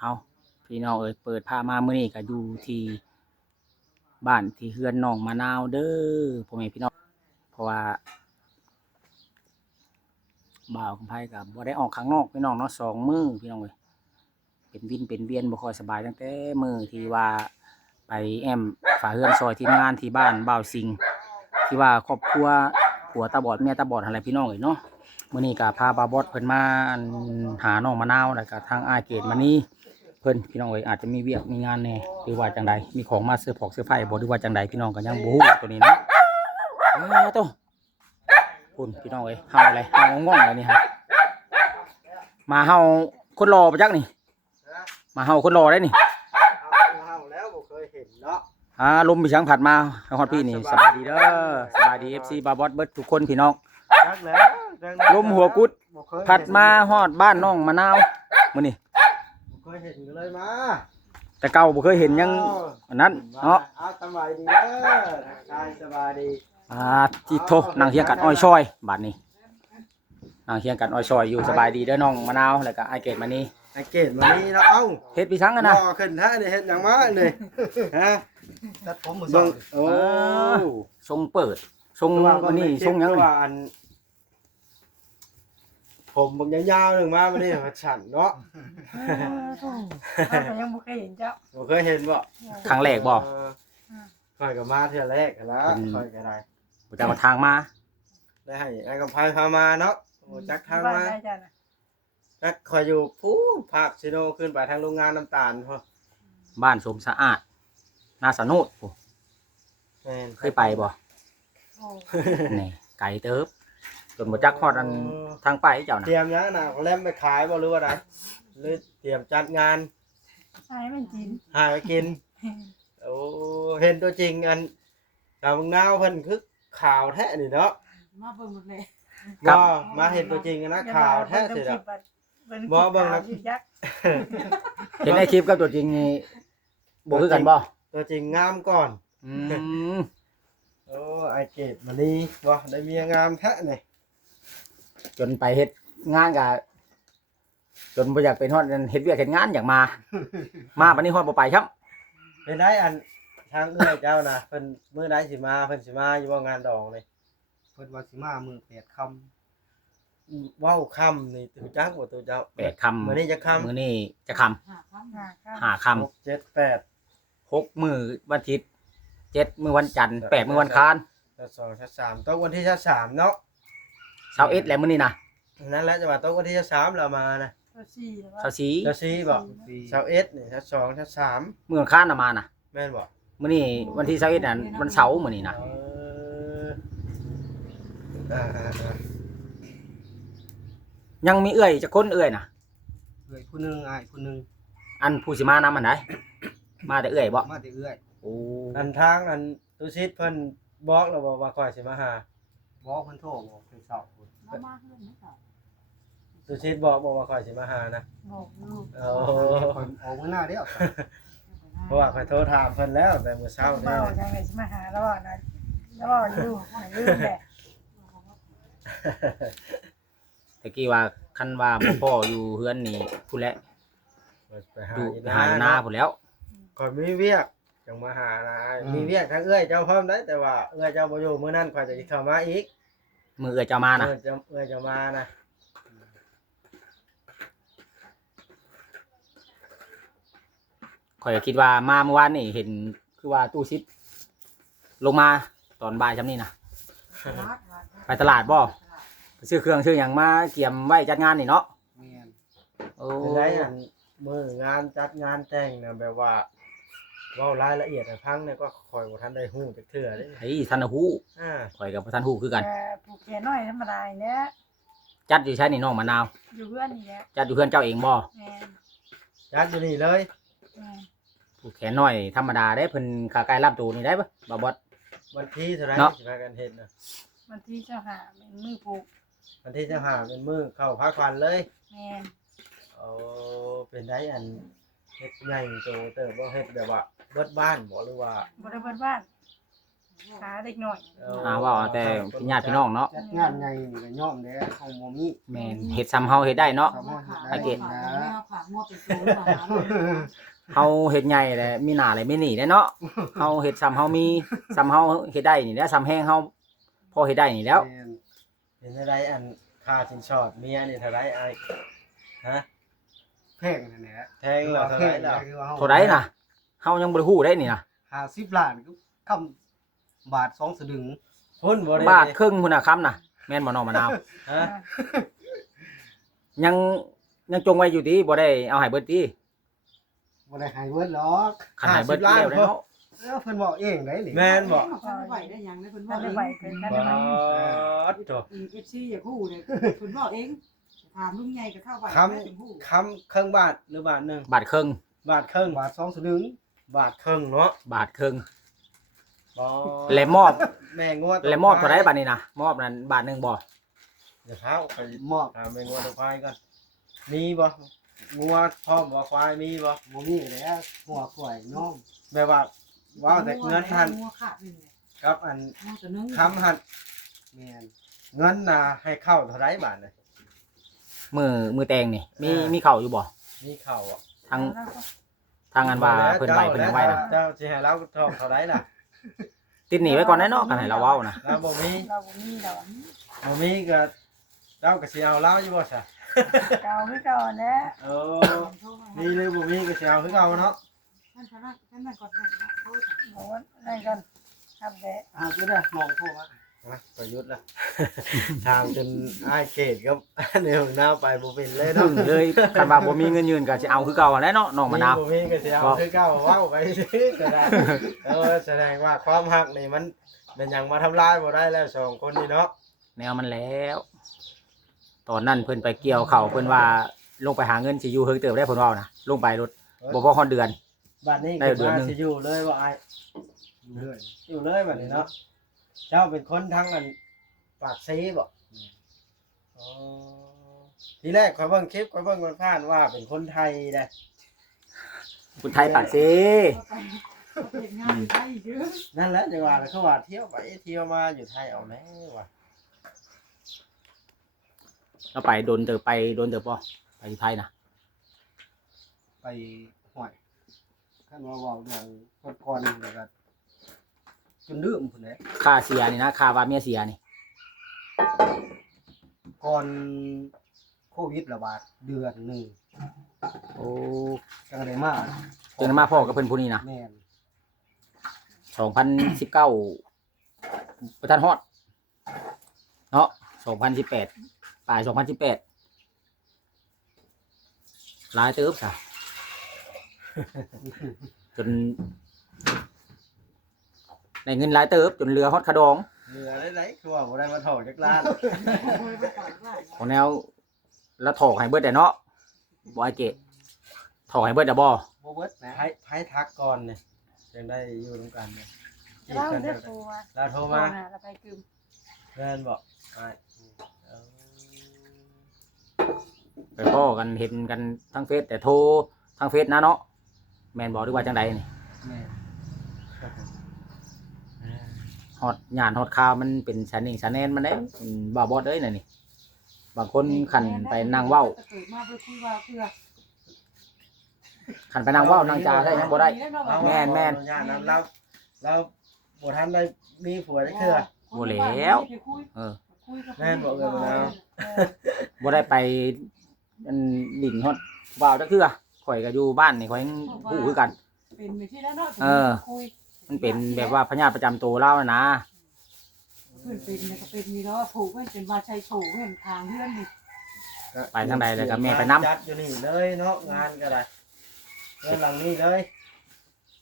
เอาพี่น้องเอ้ยเปิดพามามื้อนี้ก็อยู่ที่บ้านที่เฮือนน้องมะนาวเด้อพ่อแม่พี่น้องเพราะว่าบ่าวของไผก็บ่ได้ออกข้างนอกพี่น้องเนาะ2 มื้อพี่น้องเอ้ยเป็นวินเป็นเวียนบ่ค่อยสบายตั้งแต่มื้อที่ว่าไปแอมฝากเฮือนซอยทีมงานที่บ้านบ่าวสิงห์ที่ว่าครอบครัวผัวตาบอดเมียตาบอดอะไรพี่น้องเอ้ยเนาะมื้อนี้ก็พาบ่าวบอสเพิ่นมาหาน้องมะนาวแล้วก็ทางอ้ายเกดมานี่ เพิ่นพี่น้องเอ้ยอาจจะมีเวียกมีงานแน่หรือว่าจังใดมีของมาเสื้อผอกเสื้อผ้าบ่หรือว่าจังใดพี่น้องก็ยังบ่ฮู้ตัวนี้เนาะโตคุณพี่น้องเอ้ยเฮาอะไรเฮาง่องๆเลยนี่ฮะมาเฮาคนรอประจักนี่มาเฮาคนรอได้นี่เฮาแล้วบ่เคยเห็นเนาะลมมีช้างผัดมาฮอดพี่นี่สบายดีเด้อสบายดี FC บาบอสเบิดทุกคนพี่น้องจักแล้วลมหัวกุดผัดมาฮอดบ้านน้องมะนาวมื้อนี้บ่เคยเห็นกันเลยมาแต่เก่าบ่เคยเห็นยังอันนั้นเนาะสบายดีเด้อทายสบายดีจิโทนั่งเฮียงกันอ้อยช้อยบาดนี้นั่งเฮียงกันอ้อยช้อยอยู่สบายดีเด้อน้องมะนาวแล้วก็ไอเกดมานี่ไอเกดมานี่แล้วเอ้าเฮ็ดพี่ทั้งกันนะรอขึ้นท่านี่เฮ็ดหยังมานี่ฮะตัดผมมื้อ2โอ้ทรงเปิดทรงอันนี้ทรงหยังว่าอันผมบางยาวๆนึงมามื้อนี้ฉันเนาะก็ยังบ่เคยเห็นเจ้าบ่เคยเห็นบ่ครั้งแรกบ่ค่อยก็มาเทื่อแรกแล้วค่อยก็ได้บ่จักว่าทางมาได้ให้ไอ้กำไพพามาเนาะโอ้จักทางมาได้จ้ะนะจักคอยอยู่พูนภาคซิโนขึ้นไปทางโรงงานน้ำตาลพอบ้านสมสะอาดนาสนุดโอ้เคยไปบ่นี่ไก่เติบจนบ่จักฮอดอันทางไปเจ้าน่ะเตรียมหยังน่ะเขาแล่มไปขายบ่หรือว่าไดหรือเตรียมจัดงานให้มันกินหาไปกินโอ้เห็นตัวจริงอันชาวเมืองนาวเพิ่นคือข่าวแท้นี่เนาะมาเบิ่งหมดเลยบ่มาเห็นตัวจริงนะข่าวแท้สิเนาะบ่เบิ่งนะเห็นในคลิปกับตัวจริงนี่บ่คือกันบ่ตัวจริงงามก่อนโอ้ไอเกดมานี่บ่ได้เมียงามแท้นี่จนไปเฮ็ดงานก็จนบ่อยากเป็นฮอดเฮ็ดเวียกเฮ็ดงานอยากมาบัดนี้ฮอดบ่ไปครับเป็นได้อันทางเอื้อยเจ้านะเพิ่นมื้อใดสิมาเพิ่นสิมาอยู่บ่งานดองนี่เพิ่นว่าสิมามื้อ8 ค่ำเว้าค่ำนี่ตูจักบ่ตูเจ้า8 ค่ำมื้อนี้จะค่ำมื้อนี้จะค่ำ5 ค่ำ7 8 6มื้อวันอาทิตย์7มื้อวันจันทร์8มื้อวันอังคาร2 3ตกวันที่3เนาะ21แล้วมื้อนี้นะนั่นแหละจะว่าตกวันที่3แล้วมานะ24บ่21นี่22 23มื้อวันอังคารน่ะมาน่ะแม่นบ่มื้อนี้วันที่21นั่นวันเสาร์มื้อนี้นะยังมีเอื้อยจักคนเอื้อยน่ะเอื้อยผู้หนึงอ้ายผู้หนึงอันผู้สิมานำอันใดมาแต่เอื้อยบ่มาแต่เอื้อยโอ้อันทางอันตุชิดเพิ่นบอกแล้วบ่ว่าค่อยสิมาหาบอกเพิ่นโทรบอกเพิ่นเช้าพุ่นมาเฮือนเจ้าตุชิดบอกว่าค่อยสิมาหานะบอกอยู่โอ้เพิ่นออกมื้อหน้าเด้อเพราะว่าค่อยโทรถามเพิ่นแล้วแต่มื้อเช้านี่จังได๋สิมาหาแล้วว่านะแล้วว่าอยู่ลืมแหละตะกี้ว่าคันว่าบ่พ่ออยู่เฮือนนี่พุ่นแหละไปหานาพุ่นแล้วก่อนมีเวียกจังมาหานะมีเวียกทั้งเอื้อยเจ้าพร้อมได้แต่ว่าเอื้อยเจ้าบ่อยู่มื้อนั้นค่อยจะเข้ามาอีกมื้อเอื้อยเจ้ามานะเอื้อยเจ้ามานะข่อยก็คิดว่ามาเมื่อวานนี่เห็นคือว่าตู้ซิปลงมาตอนบ่ายจำนี่นะไปตลาดบ่ไปซื้อเครื่องซื้อหยังมาเตรียมไว้จัดงานนี่เนาะแม่นโอ้ได้อันมื้องานจัดงานแต่งน่ะแบบว่าเว้ารายละเอียดให้ฟังเนี่ยก็ค่อยบ่ทันได้ฮู้จักเทื่อเด้เฮ้ยท่านฮู้ข่อยก็บ่ทันฮู้คือกันผูกแขนน้อยธรรมดาเนี่ยจัดอยู่ใช้นี่น้องมะนาวอยู่เพื่อนนี่แหละจัดอยู่เพื่อนเจ้าเองบ่แม่นจัดอยู่นี่เลยผูกแขนน้อยธรรมดาได้เพิ่นขาไกลรับตูนี่ได้บ่บอสวันที่เท่าไหร่สิพากันเฮ็ดน่ะวันที่เจ้าหาเป็นมือผูกวันที่เจ้าหาเป็นมื้อเข้าพักวันเลยแม่นโอ้เป็นได้อันเฮ็ดใหญ่โตเติบบ่เฮ็ดแบบว่าเบิดบ้านบ่หรือว่าบ่ได้เบิดบ้าน หาเด็กหน่อย ว่าแต่ญาติพี่น้องเนาะ จัดงานใหญ่นี่ก็ย่อมเด้เฮาบ่มี แม่นเฮ็ดซ้ำเฮาเฮ็ดได้เนาะ สามารถเฮ็ด ไอ้เก ได้ ด นะ ฝากงวดเป็นตัวมาหาเลย เฮาเฮ็ดใหญ่แหละมีหน้าอะไรไม่หนีได้เนาะเฮาเฮ็ดซ้ำเฮามีซ้ำเฮาเฮ็ดได้นี่แหล้วซ้ำแห้งเฮาพอเฮ็ดได้นี่แล้ว แม่น เป็นเท่าไรอันค่าสินสอดเมียนี่เท่าไรไอ้ฮะ แพงนั่นแหละ แพงเหรอเท่าไรล่ะ เท่าใดน่ะเฮายังบ่ได้ฮู้ได้นี่น่ะ 50ล้านก็คำบาท2สลึง พุ่นบ่ได้ บาทครึ่งพุ่นน่ะคำน่ะแม่นบ่น้องมะนาว ฮะ ยังยังจงไว้อยู่ติบ่ได้เอาให้เบิดติ บ่ได้ให้เบิดหรอก คันให้เบิดแล้วเนาะ เพิ่นบอกเองได้นี่ แม่นบ่ ท่านไหวได้ยังได้เพิ่นบ ท่า อน ก ได้ เอง ไหวเกินท่านได้ไหว บาดโต FC อย่าฮู้เลยเพิ่นบอกเองถามลุงใหญ่ก็เข้าไป คำครึ่งบาทหรือบาทหนึง บาทครึ่ง บาทครึ่ง บาท2สลึง บาทครึ่งเนาะ บาทครึ่ง บ่ และมอบ แม่งวด และมอบเท่าใดบัดนี้น่ะมอบนั้นบาทหนึงบ่ เดี๋ยวเท้าไป มอบ ถามแม่งวดควายก่อนมีบ่งัวพร้อมบ่ควายมีบ่ บ่มีแล้วหัวข่อยน้อม แบบว่าว้าวแต่เงินหัน งัวขาดนี่ กับอัน งัวตัวนึง คำหัน แม่น เงินน่ะให้เข้าเท่าไรบาทน่ะ มือแตงนี่มีเข้าอยู่บ่ มีเข้าอ่ะ ทางอันว่าเพิ่นไหวเพิ่นยังไหวน่ะ เจ้าสิให้เราเท่าไรล่ะ ติดหนีไว้ก่อนได้เนาะกันให้เราเว้านะ เราบ่มี เราบ่มีเรา บ่มีก็เจ้าก็สิเอาเราอยู่บ่ซะ เก่าคือเก่าแหล้ว เออมีหรือบ่มีก็สิเอาคือเก่าเนาะ ท่านพนักท่านนั่นก่อนโทษ โอ้ยนั่นกันทำแต่ ก็ได้มองโทรมา นะประยุทธ์ล่ะ ถามจนอ้ายเกตก็ ในห้องน้ำไปบ่เป็นเลย ถึ เนาะ งเลยคันว่าบ่มีเงินยืนก็สิเอาคือเก่าแหล้วเนาะน้องมะนาว บ่มีก็สิเอาคือเก่าเว้าไปสิก็ได้แสดงว่าความฮักนี่มันเป็นหยังมาทำลายบ่ได้แล้วสองคนนี่เนาะ แนวมันแล้ว ตอนนั้นเพิ่นไปเกี่ยวเขาวเพิ่นว่าลงไปหาเงินสิอยู่เฮิงเติบได้เพิ่นเว้านะลงไปรถบ่พอฮอดเดือน บัดนี้ ได้ ก็ เดือนหนึ่ง สิอยู่เลยบ่อ้าย เรื่อย อยู่เลยบัดนี้เนาะเจ้าเป็นคนทั้งอันปากซีบ่อ๋อทีแรกข่อยเบิ่งคลิปข่อยเบิ่งผ่านๆว่าเป็นคนไทยเด้ คุณไทยปากซิ เฮ็ดงานอยู่ไทยเยอะ นั่นแหละจังหวะเขาว่าเที่ยวไปเที่ยวมาอยู่ไทยเอาแน่ว่ะ เราไปโดนเติบบ่ไปอยู่ไทยนะ ไปห้อยคันว่าเว้าเรื่องก่อนๆแล้วก็จนลืมพุ่นแหละ ค่าเสียนี่นะค่าว่าเมียเสียนี่ ก่อนโควิดระบาดเดือนหนึง โอ้ จังได้มา จนมาพ่อกับเพิ่นผู้นี้นะ แม่น 2019บ่ทันฮอดเนาะ2018ปลาย2018หลายเติบจ้ะ จนได้เงินหลายเติบจนเรือฮอดขะดอง เหลือได้ๆคือว่าบ่ได้มาถอดจักล้าน ของแนวแล้วถอกให้เบิดได้เนาะบ่ไอ้เกะถอกให้เบิดได้บ่ บ่เบิดนะ ไผทักก่อนเนี่ยจังได้อยู่นํกันเนี่ย เราได้โทรมา เราโทร โทร มา มาแล้วไปกึม แม่นบ่ไปเออ ไปพ้อกันเห็นกันทั้งเฟซแต่โทรทั้งเฟซนะเนาะแม่นบ่หรือว่าจังใดนี่ แม่น ฮอดหยานฮอดข่าวมันเป็นชานิ่งชาแนนมันได้บ่บอดเอ้ยน่ะนี่บางคนขันไปนั่งเว้า เกิดมาเพื่อคุยว่าเพื่อ ขันไปนั่งเว้านั่งจาใช่ยังบ่ได้ แม่น ญาตินั้นเราบ่ทันได้มีผัวจักเทื่อ เออ แม่นบ่เอ่ยมะนาว บ่ได้ไปอันดิ่นฮอดว่าวจักเทื่อข่อยก็อยู่บ้านนี่ข่อยยังฮู้คือกัน เป็นไปที่แล้วเนาะ มันเป็นแบบว่าพญาประจำตัวเราน่ะนะ เพื่อนเป็นเนี่ยก็เป็นนี่เนาะผูกเพื่อนเป็นมาใช้โฉเพื่อนทางเพื่อนนี่ ไปทางใดเลยก็แม่ไปนำ จัดอยู่นี่เลยเนาะงานก็ได้เดินหลังนี้เลย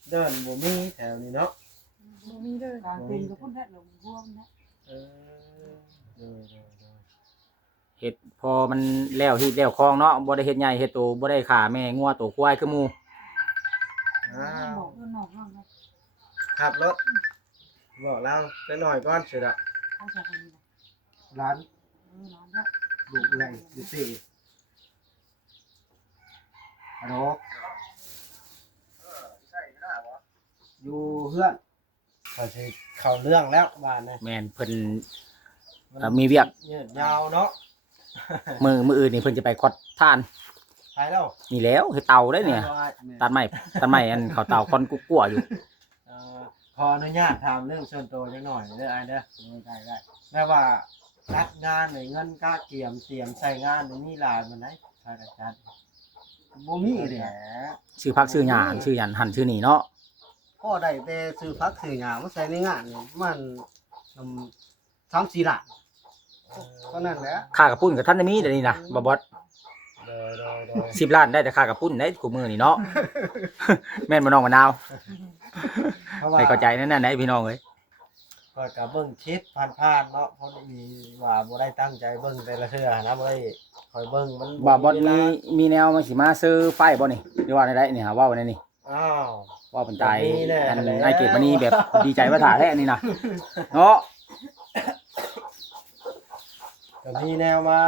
เดินบ่มีแถวนี้เนาะ บ่มีเลย การเป็นกับพุ่นแท้หลงพวงนะ เออเดิน เฮ็ดพอมันแล้วที่แล้วคลองเนาะบ่ได้เฮ็ดใหญ่เฮ็ดโตบ่ได้ขาแม่งัวโตควายคือหมู่ อ้าว บอกเพื่อนนอกนะ ขับรถบอกเราไปหน่อยก่อนสิละ เขาจะคนนี้ ร้าน ร้านเนี่ย ลูกใหญ่อยู่สิฮัลโหลอยู่เฮือน พอสิเข้าเรื่องแล้วบ้านนี่ แม่นเพิ่นมีเวียก ยืดยาวเนาะ มื้ออื่นนี่เพิ่นจะไปคอดท่าน ไปแล้ว นี่แล้วคือเตาได้เนี่ย ตัดไม้อันเขาเตาคอนกั่วๆอยู่ เอ่อขออนุญาตถามเรื่องส่วนตัวจักหน่อยเด้อไอ้เด้อได้แม่ว่ารัดงานหน่วยเงินค่าเตรียมใช้งานนี่มีหลายมันได้ใช่จัด บ่มีเด้ ชื่อพักชื่อหยาชื่อหยันหันชื่อนี่เนาะ พ่อได้แต่ซื้อผักซื้อหญ้ามาใส่ในงานนี่มัน3-4ล้านเท่านั้นแหละ ค่ากระปุ้นกับท่านได้มีเดี๋ยวนี้นะบ่บอส โดย 10 ล้านได้แต่ค่ากระปุ้นได้กูมือนี่เนาะ แม่นบ่น้องมะนาว เพราะว่า ให้เข้าใจนั่นๆได้พี่น้องเอ้ย ก็กะเบิ่งคลิปผ่านๆเนาะเพราะมีว่าบ่ได้ตั้งใจเบิ่งแต่ละเทื่อนะบ่ได้คอยเบิ่งมัน บ่บอส เวลา มีแนวมาสิมาซื้อไฟบ่นี่หรือว่าได้นี่ฮะว่าวันนี้นี่ อ้าว ว่าเป็นใจ มีแน่ อัน แล้ว นายเกตมานี่แบบดีใจว่าถ่ายแท้นี่นะเนาะ ก็มีแนวมา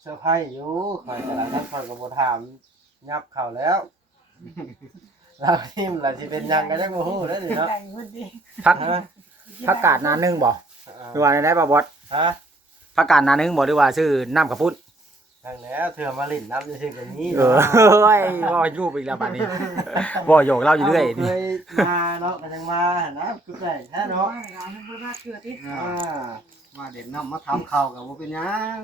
เซอร์ไพรส์อยู่คอยแต่ละท่านคอยก็บ่ถามยับเข้าแล้ว เราทิมล่ะสิเป็นหยังก็จักบ่ฮู้เด้อนี่เนาะ ใหญ่พอดี พัก ฮะ พักกาดนานึงบ่หรือว่าได้บ่บอส ฮะ พักกาดนานึงบ่หรือว่าซื้อน้ำกระปุ้น ทางแล้วเทื่อมาลิ้นน้ำซื่อๆก็มี เฮ้ยว่ารูปอีกแล้วบัดนี้บ่โยกเล่าอยู่เรื่อย เค นี่ ยมาเนาะก็ยังมานะคือได้แท้เนาะ ร้านบ่ได้เชื่อติ อ่า มาเด่นน้ำมาถามข่าวก็บ่เป็นหยัง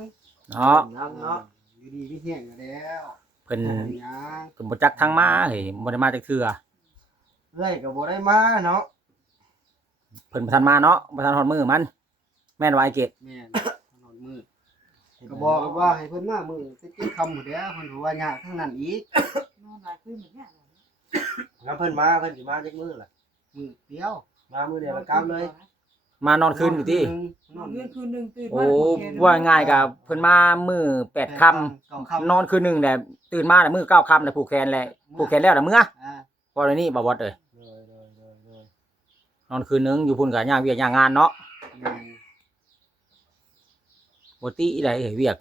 เนาะ น้ำเนาะ อยู่ดีมีแห้งก็แล้ว เพิ่น บ่เป็นหยัง เพิ่นบ่จักทางมาเฮ้ยบ่ได้มาจักเทื่อ เอ้ยก็บ่ได้มาเนาะ เพิ่นบ่ทันมาเนาะบ่ทันฮอดมือมัน แม่นว่าไอ้เกต แม่นถนนมืดก็บอกกันว่าให้เพิ่นมามื้อสิกินค่ำหมดแล้วเพิ่นว่ายากทั้งนั้นอีก นอนหลายคืนเหมือนเนี้ย แล้วเพิ่นมาเพิ่นสิมาจักมื้อล่ะ มื้อเดียว มามื้อเดียวแล้วกลับเลย มานอนคืนอยู่ติ น น อ อน น เรื่องคืนนึงตื่น โอ้ว่าง่ายๆก็เพิ่นมามื้อ8ค่ำนอนคืนหนึงแหละตื่นมาแล้วมื้อ9ค่ำแล้วผูกแขนแหละผูกแขนแล้วน่ะมื้อ อ่า พอเดี๋ยวนี้บ่บอสเอ้ย โดย นอนคืนหนึงอยู่พุ่นก็ย่างเวียกย่างงานเนาะ อืม บ่ติได้เฮ้ยเวียก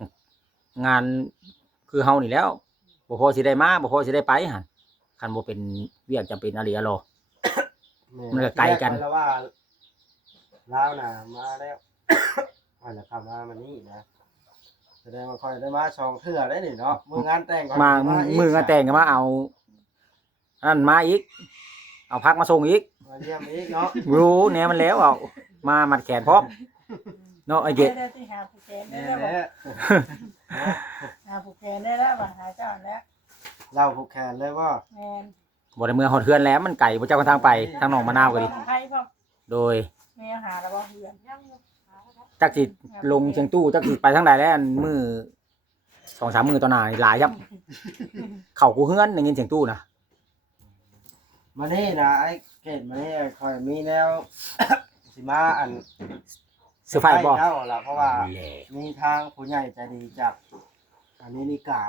งานคือเฮานี่แล้วบ่พอสิได้มาบ่พอสิได้ไปหั่นคันบ่เป็นเวียกจำเป็นอะไรอะโล มันก็ไกลกัน แล้วว่าลาวน่ะมาแล้วว่าจะเข้ามามันนี่นะแสดงว่าค่อยได้มาสองเทื่อได้นี่เนาะมื้องานแต่งค่อย มา สิอีก มืองานแต่งก็มาเอาอันนั้นมาอีก เอาพักมาส่งอีก มาเยี่ยมอีกเนาะ รู้แนวมันแล้วเอามามัดแขนพร้อมเนาะไอ้เกด ได้ที่หาผู้แกนได้ แน่ แล้ว แหละ หาผู้แกนได้แล้วบ่หาเจ้าแล้ว เราผูกแขนเลยว่า แม่น บ่ได้เมืองหอดเฮือนแล้วมันไก่บ่เจ้ากันทางไปทางหนองมะนาวก็ดี ให้พ่อ โดย แม่หาแล้วบ่เฮือนยัง จักสิลงเชียงตู้จักสิไปทางใดแล้วอันมือ2-3มื้อต่อหน้านี่หลายครับเข้ากูเฮือนได้ยินเสียงตู้นะ มานี่นะไอ้เกดมานี่ค่อยมีแนว สิมาอัน ซื้อไฟบ่ เจ้าล่ะเพราะว่ามีทางผู้ใหญ่ใจดีจากอเมริกา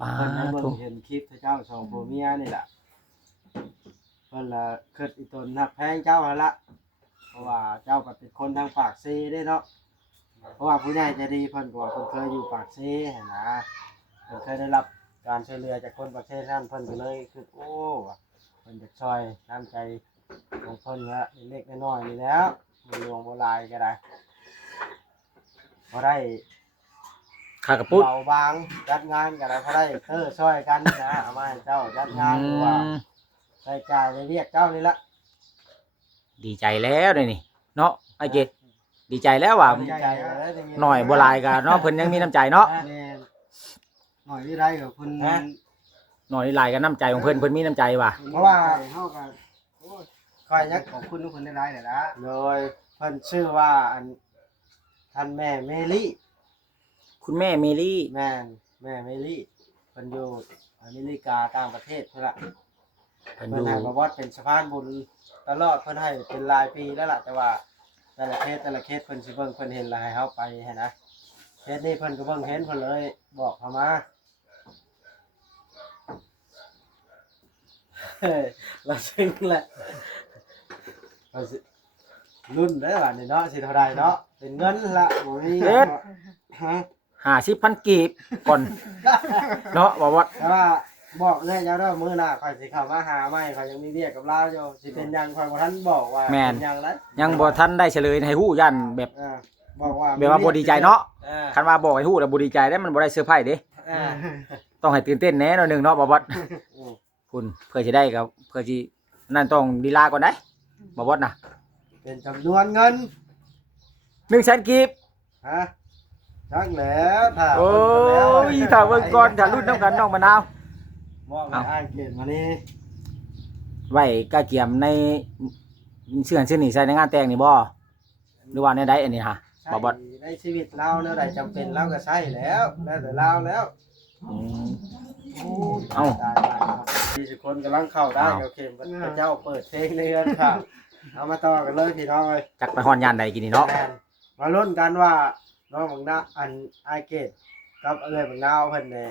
ป้า เพิ่นให้เบิ่ ทุ งเห็นคลิปเจ้าสองผัวเมียนี่แหละเพิ่นละคิดอีตนหักแพงเจ้าหั่นละเพราะว่าเจ้าก็เป็นคนทางปากซีเด้เนาะเพราะว่าผู้ใหญ่ใจดีเพิ่นก็ว่าเพิ่นเคยอยู่ปากซีหั่นนะเพิ่นเคยได้รับการช่วยเหลือจากคนประเทศนั้นเพิ่นก็เลยคือโอ้ว่ะเพิ่นจะช่วยน้ำใจของเพิ่นละเล็กๆน้อยๆนี่แหล้วบ่หลวงบ่หลายก็ได้บ่ได้ ขากระปุ้น เบาบางจัดงานกันนะเพราะได้ช่วยกันนะเอามาให้เจ้าจัดงานหรือว่าใช้จ่ายในเรียกเจ้านี่ละ ดีใจแล้วเด้นี่เนาะไอ้เกดดีใจแล้วว่า ดีใจเลยได้มี หน่อยบ่หลายก็เนาะเพิ่นยังมีน้ำใจเนาะ แม่นหน่อยนี่ได้ก็เพิ่น หน่อยหลายก็น้ำใจของเพิ่นเพิ่นมีน้ำใจว่ะ เพราะว่าเฮาก็โอ้ย คอยยัก ขอบคุณทุกคนได้หลายแหละนะ เลยเพิ่นชื่อว่าอันท่านแม่เมลี่ คุณแม่เมลี่ แม่เมลี่เพิ่นอยู่อเมริกาต่างประเทศเพิ่นละ เพิ่นอ เพิ่น ยู่ ให้มาวัดเป็นสะพานบุญตลอดเพิ่นให้เป็นรายปีแล้วล่ะแต่ว่าแต่ละเคสเพิ่นสิเบิ่งเพิ่นเห็นแล้วให้เฮาไปให้นะเคสนี้เพิ่นก็เบิ่งเห็นเพิ่นเลยบอกเขามาเฮ้ยเราซึ้งแหละเราสิรุ่นได้อล่ะนี่เนาะสิเท่าใดเนาะเป็นเงินละบ่มีฮะ 50,000กีบก่อน เนาะบ่ว่า แต่ว่า บอกเลยเจ้าเด้อมื้อหน้าข่อยสิเข้ามาหาใหม่ข่อยยังมีเวียกกับลาวอยู่สิเป็นหยังข่อยบ่ทันบอกว่า แม่น เป็นหยังนะ ยังบ่ทันได้เฉลยให้ฮู้ยันแบบ บอกว่า แบบว่าบ่ดีใจเนาะ อ่า คันว่าบอกให้ฮู้แล้วบ่ดีใจได้มันบ่ได้เซอร์ไพรส์เด้ อ่า ต้องให้ตื่นเต้นแหน่หน่อยหนึงเนาะบ่บอส อืม คุณเพื่อสิได้กับเพื่อสินั่นต้องลีลาก่อนได้บ่บอสน่ะ เป็นจำนวนเงิน 100,000กีบ ฮะจักแล้วถ้า โอ้ เบิ่งแล้ว ยถ้าเบิ่งก่อนถ้ารุ่นน้ำกันน้องมะนาว บอกให้อ้ายเกณฑ์มานี่ ไว้กะเกียมในเชื่อนชื่อนี่ใส่ในงานแต่งนี่บ่หรือว่าในใดอันนี้ฮะ ใช่ บ่บอส ในชีวิตเราเนาะใดจำเป็นเราก็ใช้แล้วแต่เราแล้ว อืม โอ้ย เอ้า ตาย20คนกำลังเข้าได้ เอ้า โอเคพระเจ้าเปิดเพลงในเรือนครับเอามาต่อกันเลยพี่น้องเอ้ย จักไปฮอนยานใดกินนี่เนาะ แม่นมาลุ้นกันว่าน้องบังนาอันไอายเกตกับเอ้ยบังนาวเพิ่นเนี่ย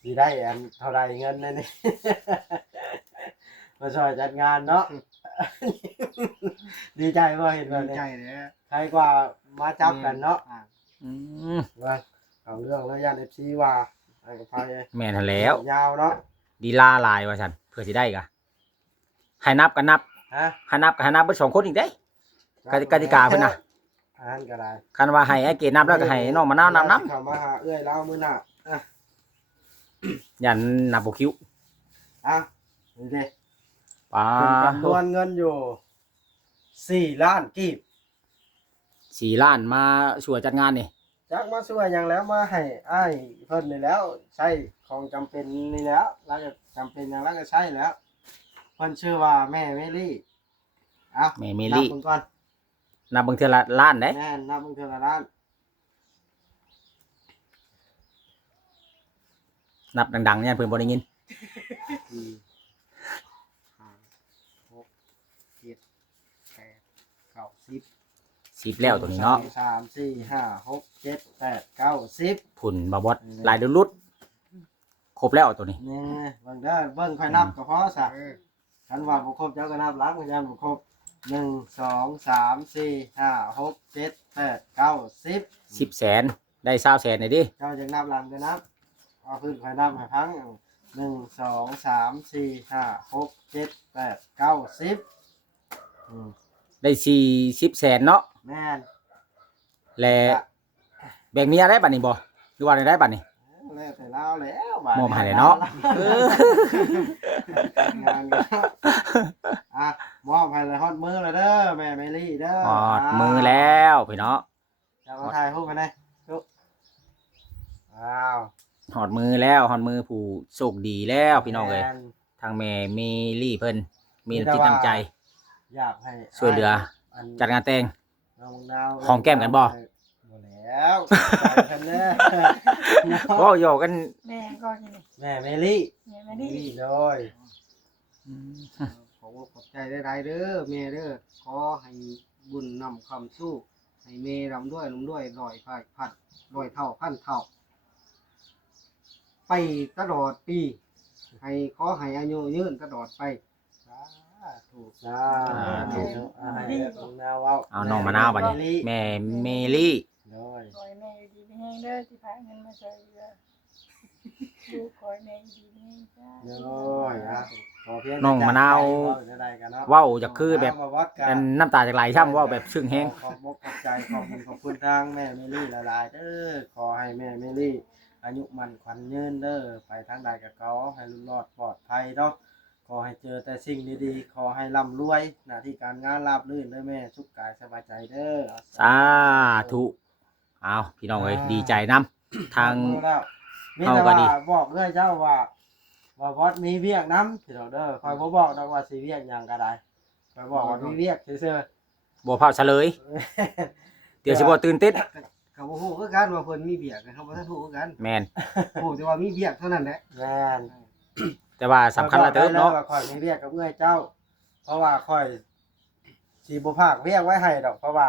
สิได้อันเท่าไรเงินนั่นนี่ มาช่วยจัดงานเนาะ ดีใจบ่เห็นแบบ ดี นี้ ใจเลย ใครกว่ามาจับกันเนาะ อืม ว่าเอาเรื่องแล้วย่าน FC ว่าไอ้กับพาย แม่นหั่นแล้ว ยาวเนาะ ดีลาหลายว่าซั่นเพื่อสิได้กะให้นับก็นับ ฮะ ให้นับก็ให้นับเบิด2คนอีกเด้กติกาเพิ่นน่ะ อันนั้นก็ได้ คันว่าให้ไอ้เกดนับแล้วก็ให้น้องมะนาวนับนํ เข้ามาหาเอ้ยแล้วมื้อหน้าอ่ะ ยันนับบ่คิว อ่ะนี่เด้ ป้า เป็นจำนวนเงินอยู่4 ล้านกีบ 4 ล้านมาช่วยจัดงานนี่ จักมาช่วยหยังแล้วมาให้อ้ายเพิ่นนี่แล้วใช้ของจำเป็นนี่แล้วแล้วก็จำเป็นหยังแล้วก็ใช้แล้วเพิ่นชื่อว่าแม่เมลี่อ่ะ แม่เมลี่ นับเบิ่งก่อน นับเบิ่งเทื่อละล้านเด้ แม่นับเบิ่งเทื่อละล้าน นับดังๆเนี่ยเพิ่นบ่ได้ยิน 4 5 6 7 8 9 10 10แล้วตัวนี้เนาะ สามสี่ห้าหกเจ็ดแปดเก้าสิบ ผุ่นบ่บอดลายดุดๆครบแล้วตัวนี้ นี่เบิ่งเด้อเบิ่งค่อยนับก็พอซะคันว่าบ่ครบเจ้าก็นับหลังก็ยังบ่ครบ1 2 3 4 5 6 7 8 9 10 10แสนได้20แสนได้ดิ เจ้าจะนับหลังก็นับเอาพื้นค่อยนับให้พัง1 2 3 4 5 6 7 8 9 10ได้40แสนเนาะ แม่น และแบ่งเมียได้บัดนี้บ่หรือว่าได้บัดนี้ แล้วแต่เราแล้วบาด มอบให้เลยเนาะ งานก็อ่ะมอบให้เลยฮอดมือเลยเด้อแม่เมลี่เด้อ หอดมือแล้วพี่เนาะ จะมาถ่ายรูปกันได้ทุกว้าว หอดมือแล้วหอดมือผู้โชคดีแล้วพี่น้องเอ้ย แม่ ทางแม่เมลี่เพิ่นมีน้ำจิตน้ำใจ อยากให้ ช่วยเหลือ อัน จัดงานแต่ง น้องดาว หอมแก้มกันบ่ บ่แล้วใจกันแน่ เว้าหยอกกัน แม่ก็กินนี่ แม่เมลี่ แม่ไม่ได้ นี่เลย ขอบอกขอบใจได้ๆเด้อแม่เด้อขอให้บุญนำคำสู้ให้แม่รำด้วยลงด้วยร้อยพันร้อยเท่าพันเท่า ไปตลอดปีให้ขอให้อายุยืนตลอดไป ถูกจ้าให้น้องดาวเว้า เอาน้องมะนาวบัดนี้แม่เมลี่ เลย ขอให้แม่อยู่ดีไม่แห้งเด้อที่พาเงินมาช่วยเหลือลูกขอให้แม่อยู่ดีไม่แห้งจ้า เลยอ่ะขอเพียง น้องมะนาว จะได้กันเนาะ เว้าจะคือแบบ มาวัดกั เป็น นน้ำตาจากไหลช่ำเว้าแบบซึ้งแฮง ขอบอกขอบใจขอบคุณทางแม่เมลี่หลายๆเด้อขอให้แม่เมลี่อายุมันขวัญยืนเด้อไปทางใดกับเขาให้รุ่รอดปลอดภัยเนาะขอให้เจอแต่สิ่งดีๆขอให้ร่ำรวยหน้าที่การงานราบรื่นเด้อแม่สุขกายสบายใจเด้อ สาธุเอาพี่น้องเอ้ยดีใจนํทาง มีแต่ เอาก็ ว่า ดี บอกเลยเจ้าว่าบอสมีเวียกน้ำพี่น้องเด้อคอยบ่บอกดอกว่าสิเวียกหยังก็ได้คอยบอกว่ามีเวียกซื่อ บ่พาเฉลย ๆ เดี๋ยวสิบ่ตื่นเต้น เขาบ่ฮู้คือกันว่าเพิ่นมีเบียกนะครับบ่ทันฮู้คือกัน แม่น ฮู้แต่ว่ามีเบียกเท่านั้นแหละ แม่น แต่ว่าสำคัญละเติบเนาะ ข้อยบอกได้ลยว่าข่อยมีเวียกกับเอื้อยเจ้า เพราะว่าข่อยสิบ่พากเวียกไว้ให้ดอกเพราะว่า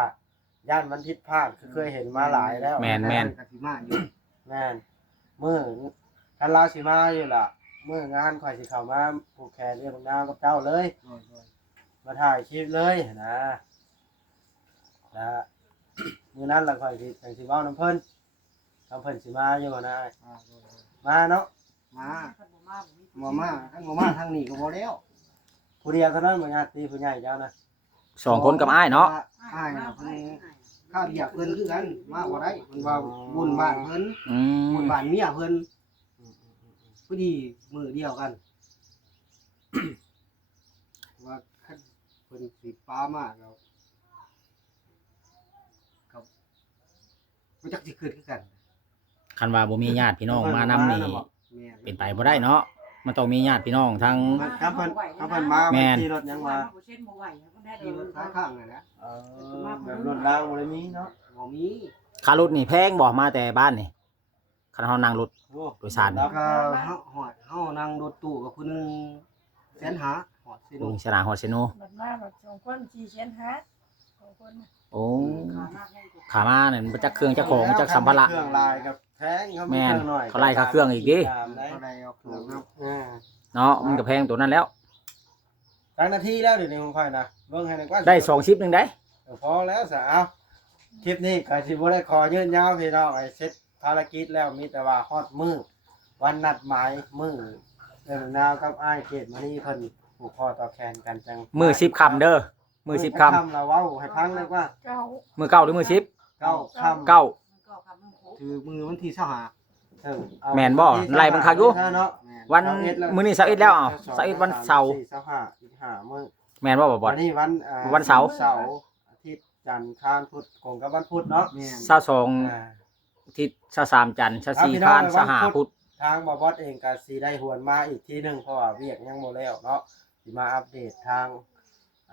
ย่านมันผิดพลาดคือเคยเห็นมาหลายแล้ว แม่น กะสิมาอยู่ แม่นมื้อคันลาวสิมาอยู่ล่ะมื้องานข่อยสิเข้ามาผูกแขนเอื้อยบักนาวกับเจ้าเลย มาถ่ายคลิปเลยนะมื้อนั้นล่ะข่อยสิจังสิเว้านำเพิ่นสิมาอยู่นะมาเนาะ มา คันบ่มาบ่มี บ่มาทั้งบ่มาทั้งนี้ก็บ่แล้ว ผู้เดียวเท่านั้นบ่ญาติผู้ใหญ่เจ้านะ สองคนกับอ้ายเนาะ อ้ายน่ะเพิ่นข้าวเบียกเพิ่นคือกันมาบ่ได้เพิ่นว่าบุญบ้านเพิ่น อืม บุญบ้านเมียเพิ่นพอดีมื้อเดียวกัน ว่าคันเพิ่นสิป้ามาแล้วก็บ่จักสิเกิดคือกัน คันว่าบ่มีญาติพี่น้องมานำนี่ แม่ เป็นไปบ่ได้เนาะมันต้องมีญาติพี่น้องทั้ง ครับเพิ่นมา แม่น ขี่รถยังมา บ่เช่นบ่ไหวแล้วก็ได้ ขี่รถข้างๆนั่นแหละ แบบรถรางบ่ได้มีเนาะ บ่มี ค่ารถนี่แพงบ่มาแต่บ้านนี่คันเฮานั่งรถ โอ้ โดยสาร แล้วก็เฮานั่งรถตู้กับผู้หนึงแสนหาฮอดสิ ลุ ลู ง ก ชนะฮอดเซโน บัดมาบัดสองคน4เซนหาสองคนน่ะ โอ้ ขาหน้าแห้งกว่า ขามาเนี่ยมันจักเครื่องจักของจักสัมภาระ เครื่องลายกับแพงเขามี แม่น เครื่องหน่อย เขาไล่ค่าเครื่องอีกดิ ตามได้ เท่าใดเอาเครื่องเนาะ เนาะมันก็แพงตัวนั้นแล้ว ตั้งนาทีแล้วเดี๋ยวนี้ผมค่อยนะเบิ่งให้หน่อยว่า ได้2ชิปหนึงได้ พอแล้วสาวคลิปนี้ก็สิบ่ได้ขอยืนยาวพี่น้องไอ้เสร็จภารกิจแล้วมีแต่ว่าฮอดมื้อวันนัดหมายมื้อเรื่องนาวกับอ้ายเขตมานี่เพิ่นผูกคอต่อแขนกันจัง มือ10ค่ำเด้อมือ10ค่ำ เราเว้าให้ฟังเลยว่า เก้า มือเก้าหรือมือ10 9ค่ำ เก้า มันก็คำมันโค ถือมือวันที่25 ถึงเอา แม่นบ่ไล่เบิ่งคักอยู่ เนาะ แม่น วันมื้อนี้21แล้วอ้าว21วันเสาร์ 25อีก5มื้อ แม่นบ่บ่บอ วั ด นนี้วัน วันเสาร์ อาทิตย์จันทร์คานพุธคงกับวันพุธเนาะ แม่น 22 อ่า อาทิตย์23จันทร์24คาน25พุธ ทางบอบอสเองก็สิได้หวนมาอีกทีหนึงเพราะว่าเวียกยังบ่แล้วเนาะสิมาอัปเดตทาง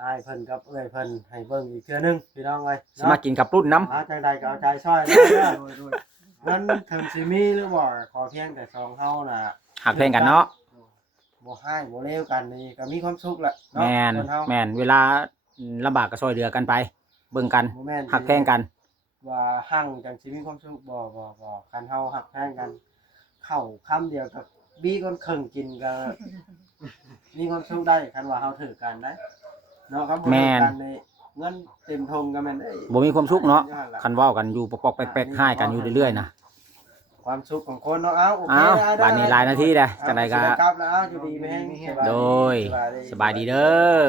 อ้ายเพิ่นกับเอ้ยเพิ่นให้เบิ่งอีกเทื่อนึงพี่น้องเอ้ย สิมากินกับรุ่นน้ำ จังใดก็เอาใจช่วยเด้อ โดย เงินถึงสิมีหรือบ่ขอเพียงแต่สองเฮาน่ะ หักเพลงกันเนาะ บ่ให้บ่เลวกันนี่ก็มีความสุขแหละเนาะ แม่น คนเฮา แม่นเวลาลำบากก็ช่วยเหลือกันไป เบิ่งกัน บ่แม่น หักแพงกัน ว่าหั่งจังสิมีความสุขบ่คันเฮาหักแพงกันเข้าคำเดียวกับบี้คนครึ่งกินก็ มีความสุขได้คันว่าเฮาถือกันได้เนาะครับบ่ แม่น ถือกันนี่เงินเต็มทงก็แม่นเอ้ย บ่มีความสุขเนาะคันเว้ากันอยู่ปอกๆแป๊กๆให้กันอยู่เรื่อยๆนะ ความสุขของคนเนาะเอาโอเค อ้าว ได้ บัดนี้หลายนาทีแล้วจังใดก็ สิกลับแล้วเอาอยู่ดีแม่ง โดย สบายดี สบายดีเด้อ